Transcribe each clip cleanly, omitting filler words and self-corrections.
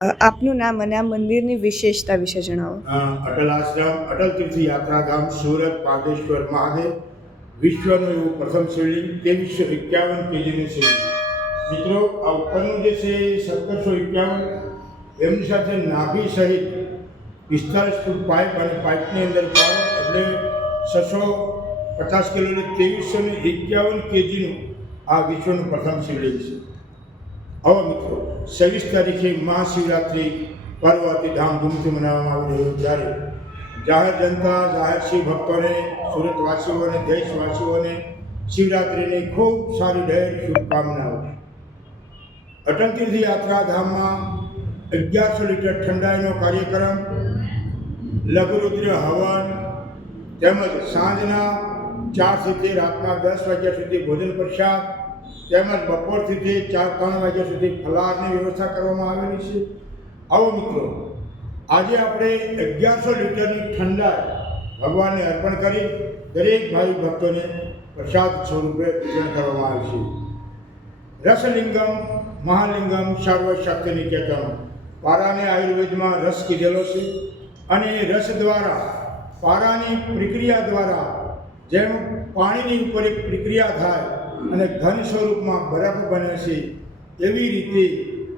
આપનું નામ અને આ મંદિરની વિશેષતા વિશે જણાવો. અટલ આશ્રમ અટલ તીર્થ યાત્રાધામ સુરત પાદેશ્વર મહાદેવ વિશ્વનું એવું પ્રથમ શિવલિંગ 2351 કેજીનું શિવલિંગ. મિત્રો, આ ઉપરનું જે છે 1751, એમની સાથે નાભી સહિત 45 ફૂટ પાઇપ અને પાઇપની અંદર પારો એટલે 650 કિલો એટલે 2351 કેજીનું આ વિશ્વનું પ્રથમ શિવલિંગ છે. હવે મિત્રો, 26 તારીખે મહાશિવરાત્રિ પર્વ અતિ ધામધૂમથી મનાવવામાં આવી રહ્યો, જ્યારે જાહેર જનતા જાહેર શિવ ભક્તોને સુરતવાસીઓને દેશવાસીઓને શિવરાત્રિની ખૂબ સારી ઢેર શુભકામનાઓ. અટલ તીર્થ યાત્રાધામમાં 1100 લીટર ઠંડાઈનો કાર્યક્રમ, લઘુરુદ્ર હવન તેમજ સાંજના 4 થી રાતના 10 વાગ્યા સુધી ભોજન પ્રસાદ તેમજ બપોરથી 4-3 વાગ્યા સુધી ફલાહારની વ્યવસ્થા કરવામાં આવેલી છે. આવો મિત્રો, આજે આપણે 1100 લીટરની ઠંડાઈ ભગવાનને અર્પણ કરી દરેક ભાઈ ભક્તોને પ્રસાદ સ્વરૂપે વિતરણ કરવામાં આવે છે. રસલિંગમ મહાલિંગમ સર્વશક્તિ નિકેતન. પારાને આયુર્વેદમાં રસ કીધેલો છે અને રસ દ્વારા પારાની પ્રક્રિયા દ્વારા જેમ પાણીની ઉપર એક પ્રક્રિયા થાય અને ઘન સ્વરૂપમાં બરફ બને છે, એવી રીતે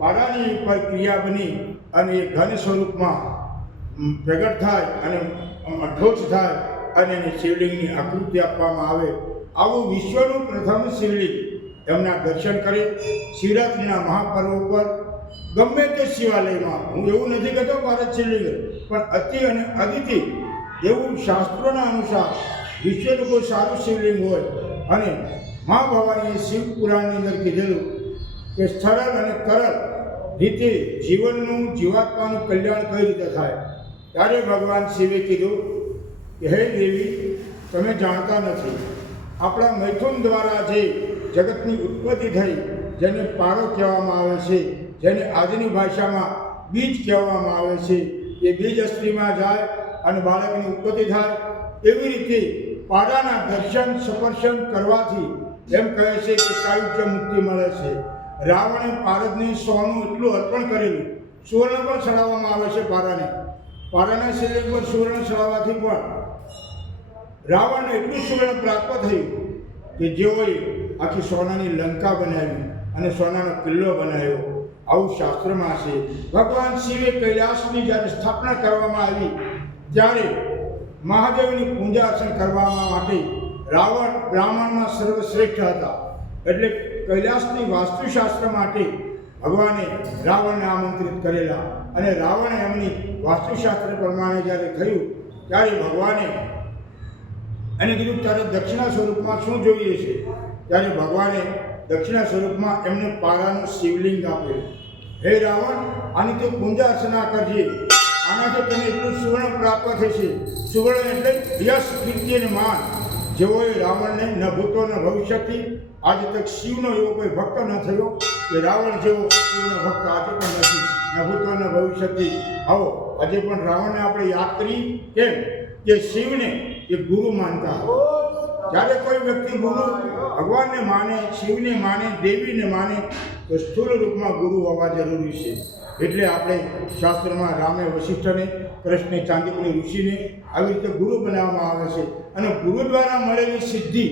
પારાની ઉપર ક્રિયા બની અને એ ઘન સ્વરૂપમાં પ્રગટ થાય અને અઠોચ થાય અને એને શિવલિંગની આકૃતિ આપવામાં આવે. આવું વિશ્વનું પ્રથમ શિવલિંગ એમના દર્શન કરે શિવરાત્રિના મહાપર્વ પર ગમે તે શિવાલયમાં. હું એવું નથી કહેતો ભારત શિવલિંગ, પણ અતિ અને અદિતિ એવું શાસ્ત્રોના અનુસાર વિશ્વનું કોઈ સારું શિવલિંગ હોય અને મા ભવાનીએ શિવ પુરાણની અંદર કીધેલું કે સરળ અને તરલ રીતે જીવનનું જીવાત્માનું કલ્યાણ કઈ રીતે થાય, ત્યારે ભગવાન શિવે કીધું કે હે દેવી, તમે જાણતા નથી, આપણા મૈથુન દ્વારા જે જગતની ઉત્પત્તિ થઈ, જેને પારો કહેવામાં આવે છે, જેને આજની ભાષામાં બીજ કહેવામાં આવે છે, એ બીજ સ્ત્રીમાં જાય અને બાળકની ઉત્પત્તિ થાય. એવી રીતે પારાના દર્શન સ્પર્શન કરવાથી એમ કહે છે કે સાયુજ્ય મુક્તિ મળે છે. રાવણે પારદને સોનું એટલું અર્પણ કરેલું, સુવર્ણ પણ ચડાવવામાં આવે છે પારાને. પારાના શિવલિંગ પર સુવર્ણ ચડાવવાથી પણ રાવણને એટલું સુવર્ણ પ્રાપ્ત થયું કે જેઓએ આખી સોનાની લંકા બનાવી અને સોનાનો કિલ્લો બનાવ્યો. આવું શાસ્ત્રમાં છે. ભગવાન શિવે કૈલાસની જ્યારે સ્થાપના કરવામાં આવી ત્યારે મહાદેવની પૂજા અર્ચન કરવા માટે રાવણ બ્રાહ્મણમાં સર્વશ્રેષ્ઠ હતા, એટલે કૈલાસની વાસ્તુશાસ્ત્ર માટે ભગવાને રાવણને આમંત્રિત કરેલા અને રાવણે એમની વાસ્તુશાસ્ત્ર પ્રમાણે જ્યારે થયું ત્યારે ભગવાને એને કીધું તારે દક્ષિણા સ્વરૂપમાં શું જોઈએ છે, ત્યારે ભગવાને દક્ષિણા સ્વરૂપમાં એમને પારાનું શિવલિંગ આપેલું. હે રાવણ, આની તો પૂજા અર્ચના કરજે, આનાથી તને એટલું સુવર્ણ પ્રાપ્ત થશે. સુવર્ણ એટલે યશ, કીર્તિ અને માન. જેઓએ રાવણને ન ભૂતો ન ભવિષ્યથી આજે તક શિવનો એવો કોઈ ભક્ત ન થયો કે રાવણ જેવો શિવનો ભક્ત આજે પણ નથી, ન ભૂતો ન ભવિષ્યથી. આવો આજે પણ રાવણને આપણે યાદ કરી. કેમ કે શિવને એ ગુરુ માનતા હતા. જ્યારે કોઈ વ્યક્તિ ગુરુ ભગવાનને માને, શિવને માને, દેવીને માને, તો સ્થૂળ રૂપમાં ગુરુ હોવા જરૂરી છે. એટલે આપણે શાસ્ત્રમાં રામે વશિષ્ઠને, કૃષ્ણે ચાંદીપુરી ઋષિને આવી રીતે ગુરુ બનાવવામાં આવે છે અને ગુરુ દ્વારા મળેલી સિદ્ધિ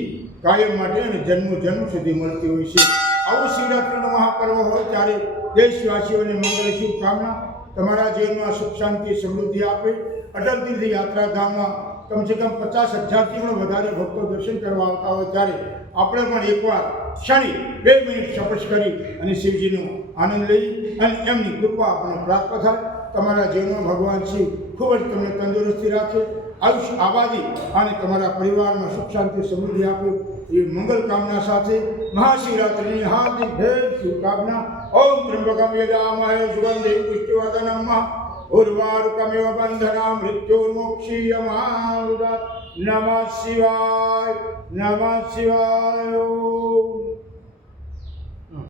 કાયમ માટે અને જન્મ સુધી મળતી હોય છે. આવું શિવરાત્રિનો મહાપર્વ હોય ત્યારે દેશવાસીઓને મંગળ શુભકામના. તમારા જીવનમાં સુખ શાંતિ સમૃદ્ધિ આપે. અટલ તીર્થ યાત્રાધામમાં કમસે કમ 50,000થી પણ વધારે ભક્તો દર્શન કરવા આવતા હોય ત્યારે આપણે પણ એકવાર ક્ષણિક 2 મિનિટ તપસ કરી અને શિવજીનો આનંદ લઈ અને એમની કૃપા આપણને પ્રાપ્ત થાય. તમારા જીવનમાં ભગવાન શિવ ખૂબ જ તમને તંદુરસ્તી રાખે, આયુષ્ય આબાદી અને તમારા પરિવારમાં સુખ શાંતિ સમૃદ્ધિ આપે એ મંગલ કામના સાથે મહાશિવરાત્રિની હાર્દિક ઢેર શુભકામના. ઓમ ત્ર્યંબકમ યજામહે સુગંધિ પુષ્ટિવર્ધનમ ઉર્વારુકમિવ બંધના મૃત્યુર્મોક્ષીયમામૃતાत्. નમઃ શિવાય, નમઃ શિવાય.